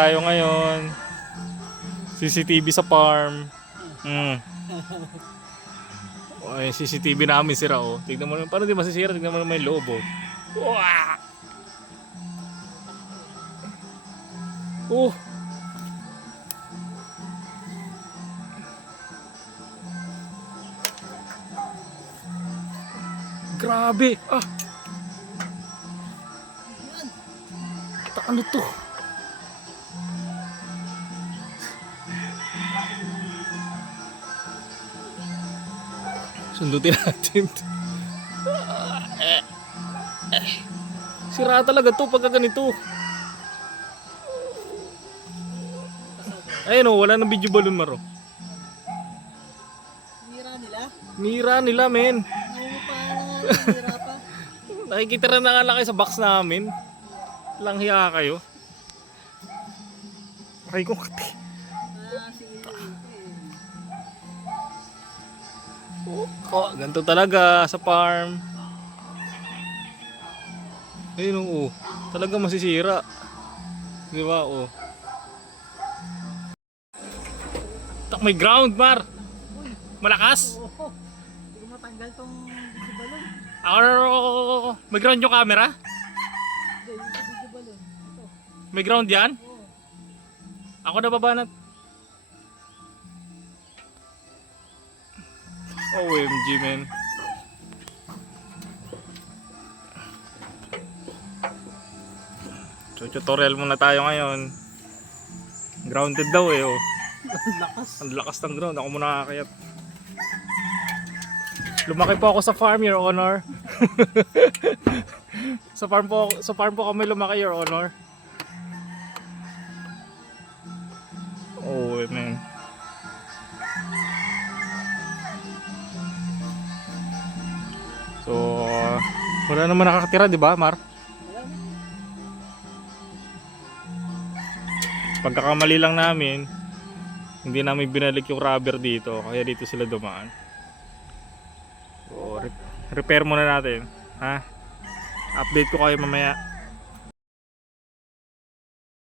Tayo ngayon. CCTV sa farm. Ay, CCTV namin sira oh. Tignan mo naman, paano di masisira? Tignan mo naman yung loob oh. Wah! Oh! Grabe! Ah! Ano to? Sundutin natin. Sira talaga to pagka ganito. Ayun oh, wala nang video balloon Maro. Mira nila? Mira nila men. Nangungupa na nga, mira pa. Nakikita rin na nga lang kayo sa box namin. Lang hiya kayo. Aray ko kati. Oh, ganito talaga sa farm. Ayun oh, talaga masisira. Di ba oh. May ground Mar. Malakas. Oo. Hindi ko matanggal tong video balloon. May ground yung camera? Hindi, yung video balloon. Ito. May ground yan? Oo. Ako nababanat. OMG men. So tutorial muna tayo ngayon. Grounded daw eh oh. Lakas. Ang lakas ng ground. Ako muna kakayat. Lumaki po ako sa farm, Your Honor. sa farm po kami lumaki, Your Honor. Oh, man. So, wala naman nakakatira, di ba, Mar? Wala na. Pagkakamali lang namin, hindi namin binalik yung rubber dito, kaya dito sila dumaan. So, repair muna natin, ha? Update ko kayo mamaya.